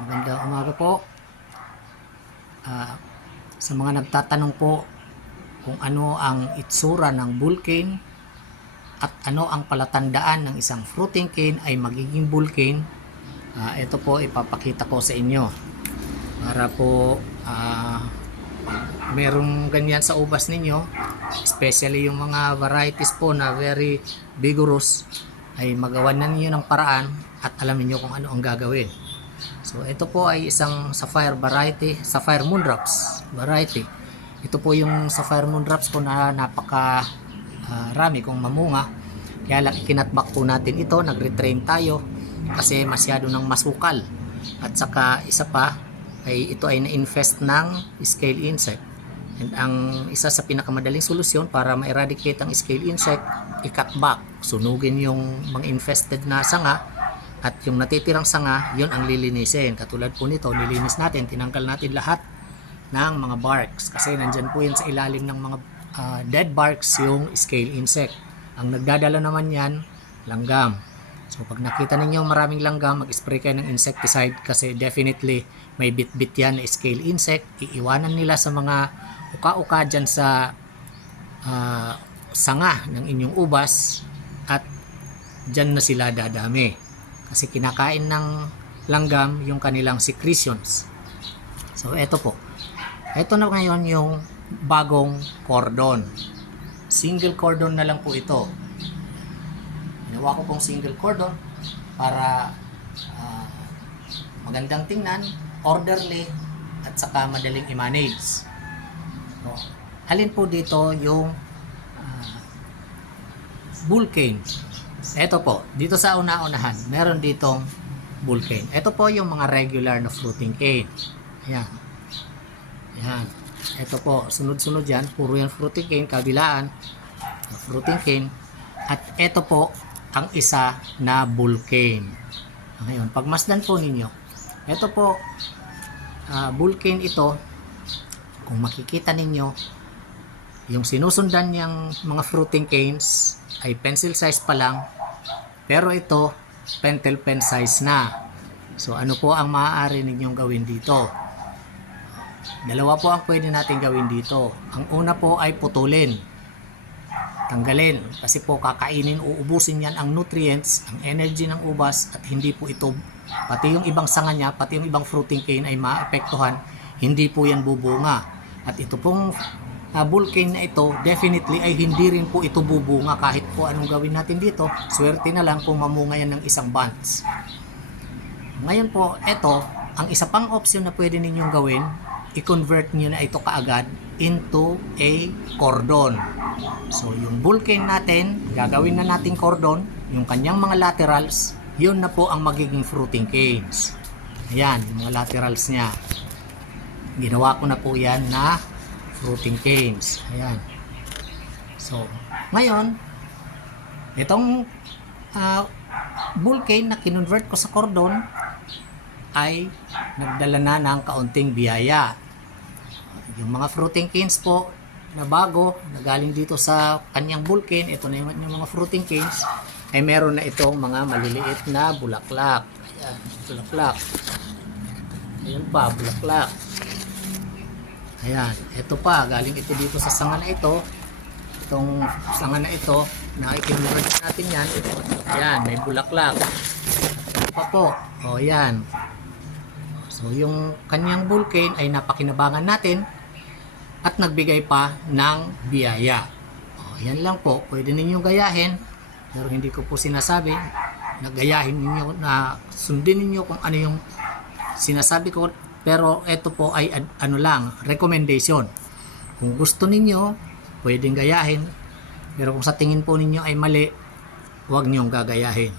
Magandang umaga po. Sa mga nagtatanong po kung ano ang itsura ng bulkin at ano ang palatandaan ng isang fruiting cane ay magiging bulkin, ito po ipapakita ko sa inyo para po merong ganyan sa ubas ninyo, especially yung mga varieties po na very vigorous, ay magawan na ninyo ng paraan at alam niyo kung ano ang gagawin. So ito po ay isang sapphire variety, sapphire moondrops variety. Ito po yung sapphire moondrops ko na napaka rami kong mamunga. Kaya lang ikinatback po natin ito, nag-retrain tayo kasi masyado nang masukal. At saka isa pa ay ito ay na-infest ng scale insect. And ang isa sa pinakamadaling solusyon para ma-eradicate ang scale insect, i-cut back, sunugin yung mga infested na sanga. At yung natitirang sanga, yun ang lilinisin. Katulad po nito, nilinis natin, tinanggal natin lahat ng mga barks. Kasi nandyan po yan sa ilalim ng mga dead barks yung scale insect. Ang nagdadala naman yan, langgam. So pag nakita ninyo maraming langgam, mag-spray kayo ng insecticide kasi definitely may bit-bit yan na scale insect. Iiwanan nila sa mga uka-uka dyan sa sanga ng inyong ubas at dyan na sila dadami. Kasi kinakain ng langgam yung kanilang secretions. So eto po. Eto na ngayon yung bagong cordon. Single cordon na lang po ito. Ginawa ko pong single cordon para magandang tingnan, orderly, at saka madaling i-manage. So, alin po dito yung bull cane. Ito po, dito sa una-unahan, meron ditong bull cane. Ito po yung mga regular na fruiting cane. Ayan. Ayan. Ito po, sunod-sunod yan. Puro yan fruiting cane, kabilaan. Fruiting cane. At ito po, ang isa na bull cane. Ngayon, pagmasdan po ninyo. Ito po, bull cane ito. Kung makikita ninyo, yung sinusundan niyang mga fruiting canes ay pencil size pa lang, pero ito pentel pen size na. So ano po ang maaari ninyong gawin dito? Dalawa po ang pwede natin gawin dito. Ang una po ay putulin, tanggalin, kasi po kakainin, uubusin yan ang nutrients, ang energy ng ubas, at hindi po ito, pati yung ibang sanga niya, pati yung ibang fruiting cane ay maapektuhan, hindi po yan bubunga. At ito pong bull cane na ito, definitely ay hindi rin po ito bubunga kahit po anong gawin natin dito. Swerte na lang kung mamunga yan ng isang bunch. Ngayon po, ito, ang isa pang option na pwede ninyong gawin, i-convert nyo na ito kaagad into a cordon. So, yung bull cane natin, gagawin na natin cordon, yung kanyang mga laterals, yun na po ang magiging fruiting canes. Ayan, yung mga laterals niya. Ginawa ko na po yan na fruiting canes. Ayan. So, ngayon, itong bull cane na kinonvert ko sa cordon ay nagdala na ng kaunting biyaya. Yung mga fruiting canes po na bago, na galing dito sa kanyang bull cane, ito na yung mga fruiting canes, ay meron na itong mga maliliit na bulaklak. Ayan, bulaklak. Ayan pa, bulaklak. Ayan, ito pa, galing ito dito sa sanga na ito. Itong sanga na ito, na ikinurad natin yan. Ayan, may bulaklak. Ito pa po, o yan. So, yung kanyang bull cane ay napakinabangan natin at nagbigay pa ng biyaya. O, yan lang po, pwede ninyong gayahin. Pero hindi ko po sinasabi na gayahin ninyo, na sundin ninyo kung ano yung sinasabi ko. Pero ito po ay ano lang, recommendation. Kung gusto ninyo, pwedeng gayahin. Pero kung sa tingin po ninyo ay mali, huwag niyong gagayahin.